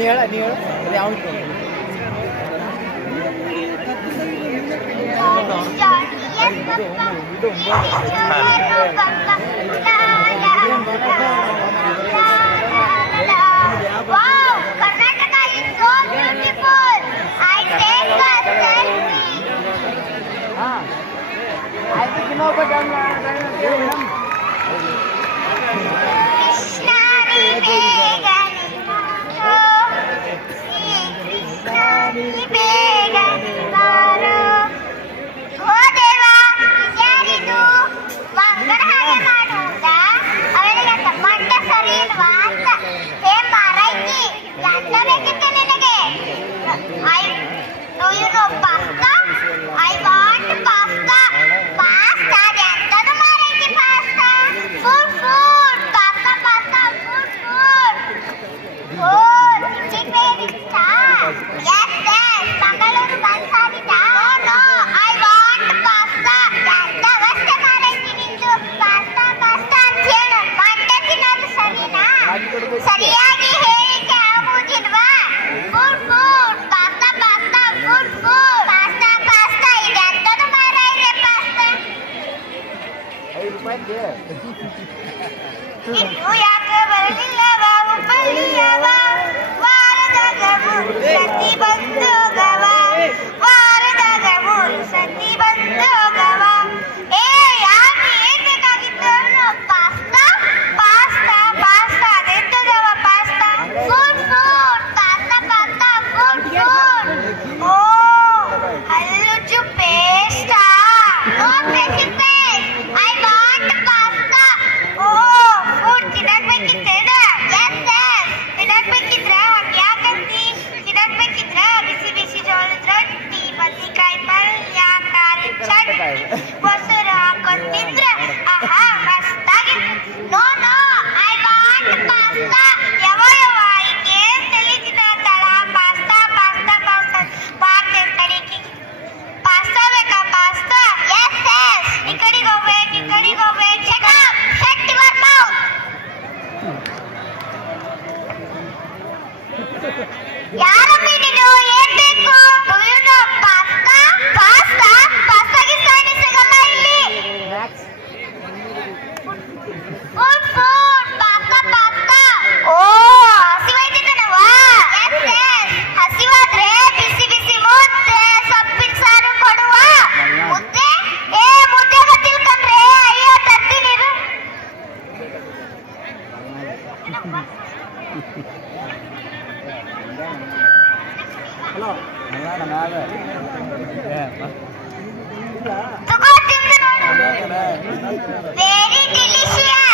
ಹೇಳ ನೀ ಹೇಳ ಯಾವ ಸರಿಯಾಗಿ ಹೇಳಿಕೆ ಆಗುವುದಿಲ್ವಾ? Food food pasta pasta food food pasta pasta ಇದೆ ಅಂತದು ಮಾರಾಯಿದೆ ಪಾಸ್ತಾ ಇನ್ನು ಯಾಕೆ ಬರಲಿಲ್ಲವ ಉಪ್ಪಳಿಯವ ವಾರದಾಗ ಮೂರು ಸತಿ ಬಂದೋಗವ ವಾರದಾಗ ಮೂರು ಸತಿ ಬಂದೋಗವ ಏ ಯಾಕೆ ಏನ್ ಬೇಕಾಗಿತ್ತು ಪಾಸ್ತಾ ಪಾಸ್ತಾ ಪಾಸ್ತಾ ಅದೆಂತದವ pasta food food pasta pasta food food ಓ ಹಲ್ಲುಜ್ಜು ಪೇಸ್ಟಾ no paste I want pasta ಓ ಫುಡ್ ತಿನ್ನಬೇಕಿತ್ತೇನ ಎಸ್ ತಿನ್ನಬೇಕಿದ್ರೆ ಯಾಕಂತಿ ತಿನ್ನಬೇಕಿದ್ರೆ ಬಿಸಿ ಬಿಸಿ ಜೋಳದ ರೊಟ್ಟಿ ಬದ್ನಿಕಾಯಿ ಪಲ್ಯ ಖಾರದ ಚಟ್ನಿ ಮೊಸರು ಹಾಕೊಂಡು ತಿಂದ್ರೆ ಆಹಾ ಮಸ್ತಾಗಿ no no I want pasta ಯಾವ ಯಾವ ಈಕೆ ತಲೆ ತಿನ್ನತ್ತಾಳ ಪಾಸ್ತಾ ಪಾಸ್ತಾ ಪಾಸ್ತಾ ಮಾಡ್ತೇನೆ ಕಡೆಗೆ ಪಾಸ್ತಾ ಬೇಕಾ ಪಾಸ್ತಾ ಎಸ್ ಎಸ್ ಈ ಕಡೆಗೆ ಹೋಗ್ಬೇಕು ಈ ಕಡೆಗೆ ಹೋಗ್ಬೇಕು check up shut your mouth ಯಾರಮ್ಮಿ ನೀನು ಏನ್ ಬೇಕು ಇವನು ಪಾಸ್ತಾ ಪಾಸ್ತಾ ಪಾಸ್ತಾಗೆ ಸೈಡ್ ಸಿಗಲ್ಲ ಇಲ್ಲಿ ಫುಡ್ ಫುಡ್ ಪಾಸ್ತಾ ಪಾಸ್ತಾ ಓ ಹಸಿವಾಯ್ತಿದನವಾ ಎಸ್ ಎಸ್ ಹಸಿವಾದ್ರೆ ಬಿಸಿ ಬಿಸಿ ಮುದ್ದೆ ಸೊಪ್ಪಿನ ಸಾರು ಕೊಡುವ ಮುದ್ದೆ ಏ ಮುದ್ದೆ ಗೊತ್ತಿಲ್ಕಂದ್ರೆ ಅಯ್ಯೋ ತರ್ತೀನಿ ಇರು ಹಲೋ ತಗೋ ತಿಂದು ನೋಡು ವೆರಿ ಡಿಲಿಷಿಯಸ್